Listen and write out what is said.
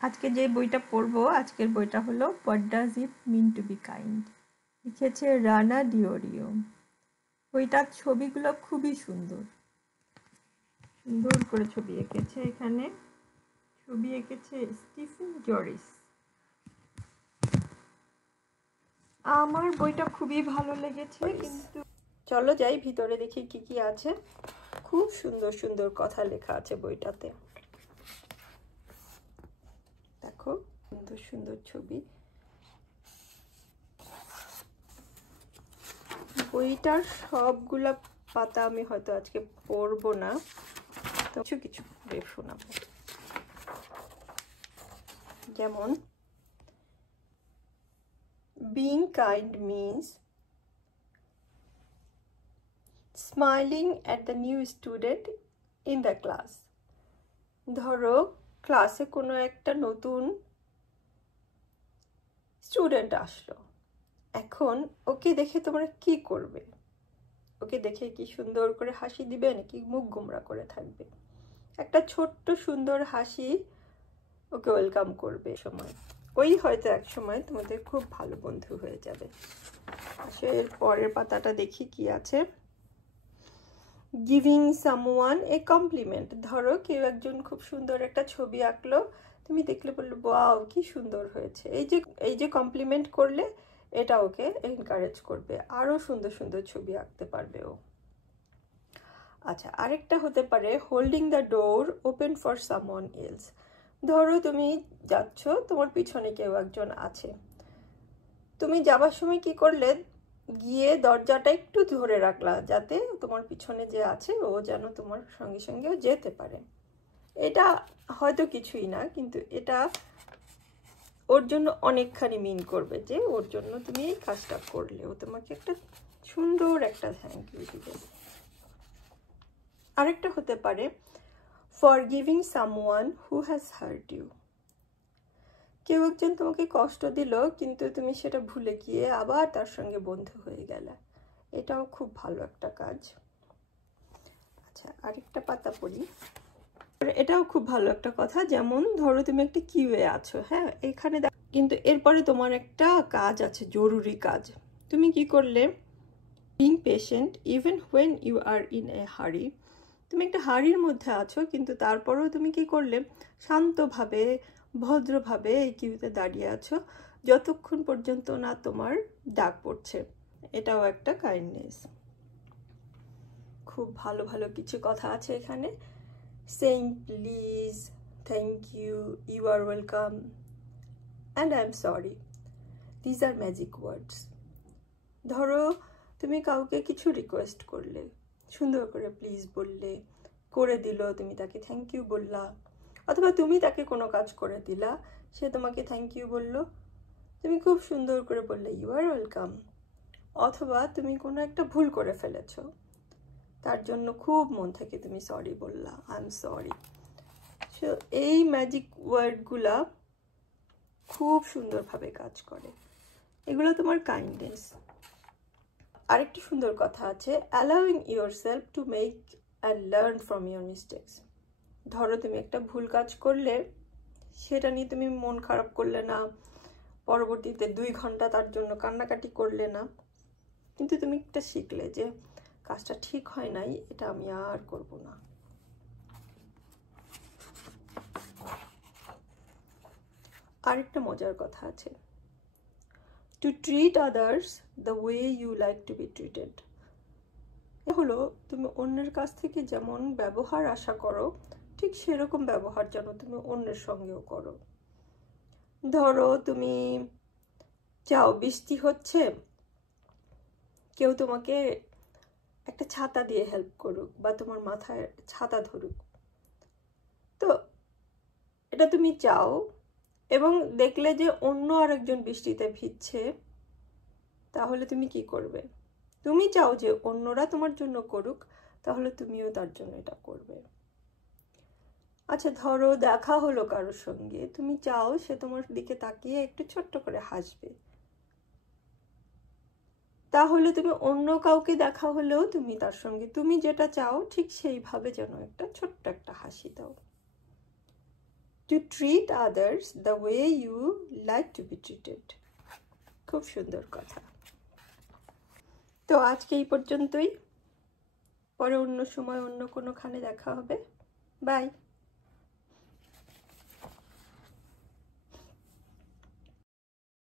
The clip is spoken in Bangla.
আজকে যে বইটা পড়বো আজকের বইটা হলো what does it mean to be kind, লিখেছে রানা ডিওরিও। বইটার ছবিগুলো খুবই সুন্দর সুন্দর করে ছবি এঁকেছে। এখানে ছবি এঁকেছে স্টিফেন জরিস। আমার বইটা খুবই ভালো লেগেছে, কিন্তু চলো যাই ভিতরে দেখি কি কি আছে। খুব সুন্দর সুন্দর কথা লেখা আছে বইটাতে, দেখো সুন্দর সুন্দর ছবি। বইটার সবগুলা পাতা আমি হয়তো আজকে পড়বো না, তো কিছু কিছু পড়ে শোনাবো। যেমন being kind means smiling at the new student in the class. ধরো ক্লাসে কোনো একটা নতুন স্টুডেন্ট আসলো, এখন ওকে দেখে তোমরা কি করবে? ওকে দেখে কি সুন্দর করে হাসি দিবে নাকি মুখ গোমরা করে থাকবে? একটা ছোট্ট সুন্দর হাসি ওকে ওয়েলকাম করবে। সময় ওই হয়তো এক সময় তোমাদের খুব ভালো বন্ধু হয়ে যাবে। আসলে এর পরের পাতাটা দেখি কি আছে। Giving someone a compliment. ধরো কেউ একজন খুব সুন্দর একটা ছবি আঁকলো, তুমি দেখলে বললো ওয়াও কি সুন্দর হয়েছে। এই যে কমপ্লিমেন্ট করলে এটা ওকে এনকারেজ করবে, আরো সুন্দর সুন্দর ছবি আঁকতে পারবে ও। আচ্ছা, আরেকটা হতে পারে holding the door open for someone else. ধরো তুমি যাচ্ছ, তোমার পিছনে কেউ একজন আছে, তুমি যাবার সময় কি করলে, গিয়ে দরজাটা একটু ধরে রাখলা যাতে তোমার পিছনে যে আছে ও যেন তোমার সঙ্গে সঙ্গেও যেতে পারে। এটা হয়তো কিছুই না, কিন্তু এটা ওর জন্য অনেকখানি মিন করবে যে ওর জন্য তুমি এই কাজটা করলে, ও তোমাকে একটা সুন্দর একটা থ্যাংক ইউ দিবে। আরেকটা হতে পারে forgiving someone who has hurt you. কেউ একজন তোমাকে কষ্ট দিল, কিন্তু তুমি সেটা ভুলে গিয়ে আবার তার সঙ্গে বন্ধু হয়ে গেলে, এটাও খুব ভালো একটা কাজ। আচ্ছা, আরেকটা পাতা পড়ি। এটাও খুব ভালো একটা কথা। যেমন ধরো তুমি একটা কিউয়ে আছো, হ্যাঁ, এখানে কিন্তু এরপরে তোমার একটা কাজ আছে, জরুরি কাজ। তুমি কি করলে, being patient even when you are in a hurry. তুমি একটা হাড়ির মধ্যে আছো, কিন্তু তারপরেও তুমি কি করলে, শান্তভাবে ভদ্রভাবে এই কিউতে দাঁড়িয়ে আছো যতক্ষণ পর্যন্ত না তোমার ডাক পড়ছে। এটাও একটা কাইন্ডনেস। খুব ভালো ভালো কিছু কথা আছে এখানে। Saying please, thank you, you are welcome, and I am sorry, these are magic words. ধরো তুমি কাউকে কিছু রিকোয়েস্ট করলে, সুন্দর করে প্লিজ বললে, করে দিল, তুমি তাকে থ্যাংক ইউ বললা। অথবা তুমি তাকে কোনো কাজ করে দিলা, সে তোমাকে থ্যাংক ইউ বললো, তুমি খুব সুন্দর করে বললে ইউ আর ওয়েলকাম। অথবা তুমি কোনো একটা ভুল করে ফেলেছ, তার জন্য খুব মন থেকে তুমি সরি বললা, আই এম সরি। সো এই ম্যাজিক ওয়ার্ডগুলা খুব সুন্দরভাবে কাজ করে, এগুলো তোমার কাইন্ডনেস। আরেকটি সুন্দর কথা আছে, allowing your self to make and learn from your mistakes. ধরো তুমি একটা ভুল কাজ করলে, সেটা নিয়ে তুমি মন খারাপ করলে না, পরবর্তীতে 2 ঘন্টা তার জন্য কান্নাকাটি করলে না, কিন্তু তুমি একটা শিখলে যে কাজটা ঠিক হয় নাই, এটা আমি আর করব না। আরেকটা মজার কথা আছে, to treat others the way you like to be treated. হলো তুমি অন্যের কাছ থেকে যেমন ব্যবহার আশা করো, ঠিক সেরকম ব্যবহার যেন তুমি অন্যের সঙ্গেও করো। ধরো তুমি চাও বৃষ্টি হচ্ছে, কেউ তোমাকে একটা ছাতা দিয়ে হেল্প করুক বা তোমার মাথায় ছাতা ধরুক, তো এটা তুমি চাও, এবং দেখলে যে অন্য আরেকজন বৃষ্টিতে ভিজছে, তাহলে তুমি কি করবে? তুমি চাও যে অন্যরা তোমার জন্য করুক, তাহলে তুমিও তার জন্য এটা করবে। আচ্ছা, ধরো দেখা হলো কারোর সঙ্গে, তুমি চাও সে তোমার দিকে তাকিয়ে একটু ছোট্ট করে হাসবে, তাহলে তুমি অন্য কাউকে দেখা হলেও তুমি তার সঙ্গে তুমি যেটা চাও ঠিক সেইভাবে যেন একটা ছোট্ট একটা হাসি দাও। to treat others the way you like to be treated. খুব সুন্দর কথা। তো আজকে এই পর্যন্তই, পরে অন্য সময় অন্য কোনোখানে দেখা হবে। বাই।